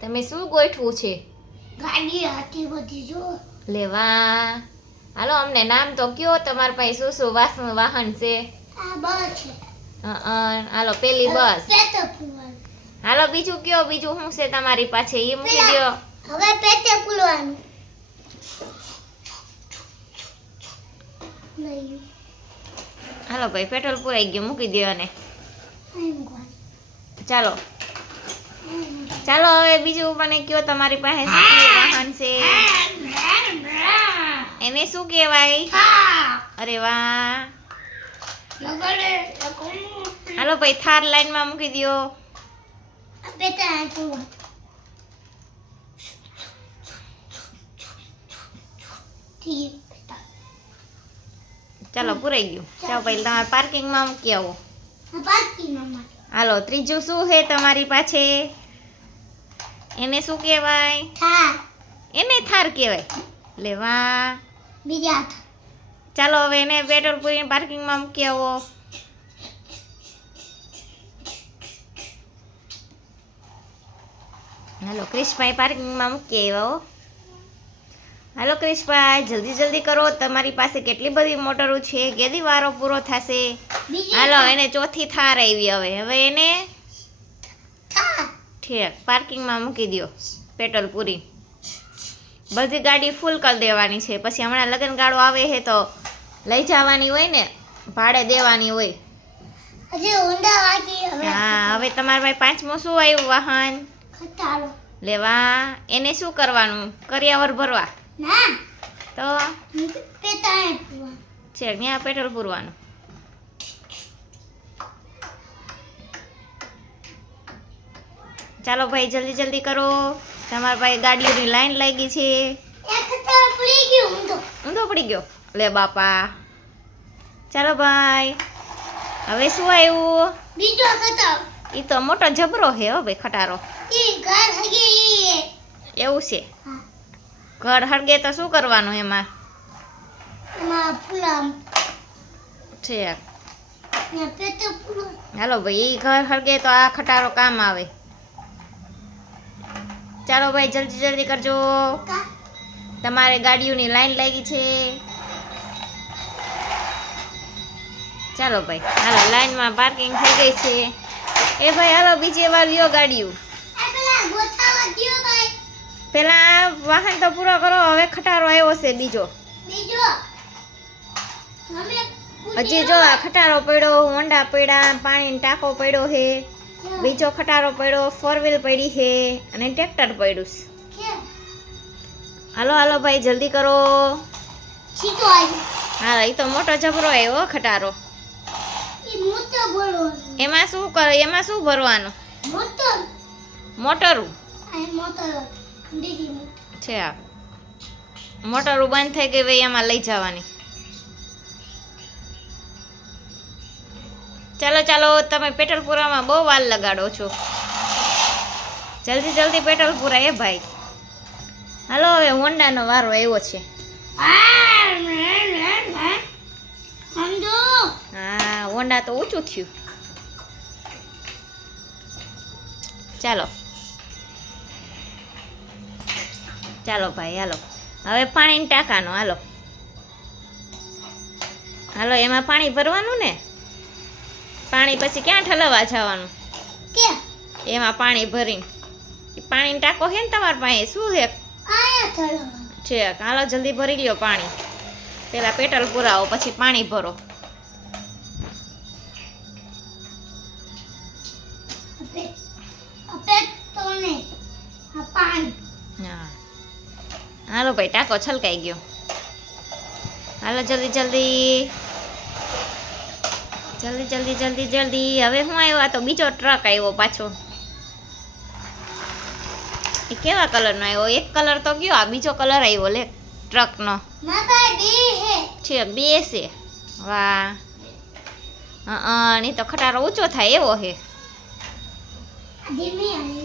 તમે શું ગોઠવું છે? ગાડી હતી બધી જો. લેવા હાલો અમને નામ તો કયો, તમારા પાસે શું શું વાહન છે? આ બસ છે. હાલો પેલી બસ. પેટે પૂરવાનું. હાલો બીજું કયો, બીજું શું છે તમારી પાસે એ મૂકી દો. હવે પેટે પૂરવાનું. હાલો ભાઈ પેટ્રોલ પૂરાઈ ગયું, મૂકી દો અને એમ કોણ. ચાલો ચાલો હવે બીજું મને કયો, તમારી પાસે શું કયું વાહન છે? એને શું કહેવાય? અરે વાહ. હાલો ભાઈ થાર લાઈનમાં મૂકી દો. પેટે પૂરવાનું. ઠીક. ચાલો પૂરાઈ ગયું. ચાલો ભાઈ તમારે પાર્કિંગમાં મૂકી આવો. પાર્કિંગમાં. હાલો ત્રીજું શું છે તમારી પાસે? એને શું કહેવાય? થાર. એને થાર કહેવાય. લેવા બીજા. ચાલો હવે એને પેટ્રોલ પૂરીને પાર્કિંગમાં મૂકી આવો. હાલો ક્રિશભાઈ પાર્કિંગમાં મૂકી આવ્યા હો. હાલો ક્રિશભાઈ જલ્દી જલ્દી કરો, તમારી પાસે કેટલી બધી મોટરો છે, કેદી વારો પૂરો થશે? હાલો એને ચોથી થાર આવી. હવે એને ઠીક પાર્કિંગમાં મૂકી દો પેટ્રોલ પૂરી. બધી ગાડી ફૂલ કરી દેવાની છે, પછી હમણાં લગ્ન ગાળો આવે છે તો લઈ જવાની હોય ને, ભાડે દેવાની હોય. હા હવે તમારા ભાઈ પાંચમું શું આવ્યું વાહન? ખટારો. લેવા એને શું કરવાનું? કરિયાવર ભરવા. ના તો પેટા પૂરવાનું. છે ત્યાં પેટ્રોલ પૂરવાનું. ચાલો ભાઈ જલ્દી જલ્દી કરો, તમારા ભાઈ ગાડીઓની લાઈન લાગી છે. એક ખટારો પડી ગયો ઊંધો પડી ગયો. લે બાપા. ચાલો ભાઈ હવે શું આવ્યું? બીજો ખટારો. એ તો મોટો જબરો છે હો ભાઈ ખટારો. ઈ ઘર હગી. એવું છે? હા. ઘર હળગે તો શું કરવાનું એમાં? એમાં પૂરા છે. ને પેટે પૂરો. હાલો ભાઈ એ ઘર હળગે તો આ ખટારો કામ આવે. ચાલો ભાઈ જલ્દી જલ્દી કરજો, કા તમારે ગાડીઓની લાઈન લાગી છે. ચાલો ભાઈ હાલો લાઈનમાં પાર્કિંગ થઈ ગઈ છે. એ ભાઈ હાલો બીજી વાર લ્યો ગાડીઓ. આ પેલા ગોઠાવા દ્યો ભાઈ. પેલા વાહન તો પૂરો કરો, હવે ખટારો આવ્યો છે બીજો. બીજો હવે હજી જો આ ખટારો પડ્યો, હોન્ડા પડ્યા, પાણીનો ટાંકો પડ્યો છે, બીજો ખટારો પડ્યો, 4 વ્હીલ પડી છે અને ટ્રેક્ટર પડ્યું છે. કે હાલો હાલો ભાઈ જલ્દી કરો. છીતો આવી. હા એ તો મોટો જબરો આવ્યો ખટારો. ઈ મોટો બોલો. એમાં શું કરે? એમાં શું ભરવાનું? મોટો મોટરું આ મોટો દીદી મોટો. છે. આ મોટરું બંધ થઈ ગઈ ભાઈ, એમાં લઈ જવાની. ચાલો ચાલો તમે પેટ્રોલ પૂરામાં બહુ વાર લગાડો છો, જલ્દી જલ્દી પેટ્રોલ પૂરા. એ ભાઈ હાલો હવે હોન્ડાનો વારો આવ્યો છે. સમજો. હા હોન્ડા તો ઊંચું થયું. ચાલો ચાલો ભાઈ હાલો હવે પાણીની ટાંકાનો. હાલો હાલો એમાં પાણી ભરવાનું ને, પાણી પછી ક્યાં ઠલવવા જવાનું? કે એમાં પાણી ભરીને. પાણીનો ટાંકો છે ને તમારા પાસે? શું છે? આયા થળવા. છે હાલો જલ્દી ભરી લ્યો પાણી. પેલા પેટ્રોલ પુરાવો પછી પાણી ભરો. અપે તો ને આ પાણી. હા હાલો ભાઈ ટાંકો છલકાઈ ગયો. હાલો જલ્દી જલ્દી જલ્દી જલ્દી જલ્દી જલ્દી. હવે શું આવ્યો? આ તો બીજો ટ્રક આવ્યો પાછો. એ કેવા કલરનો આવ્યો? એક કલર તો ગયો, આ બીજો કલર આવ્યો લે ટ્રકનો. ના ભાઈ બે હે. છે બે છે. વાહ. નહીં તો ખટારો ઊંચો થાય એવો છે. ધીમે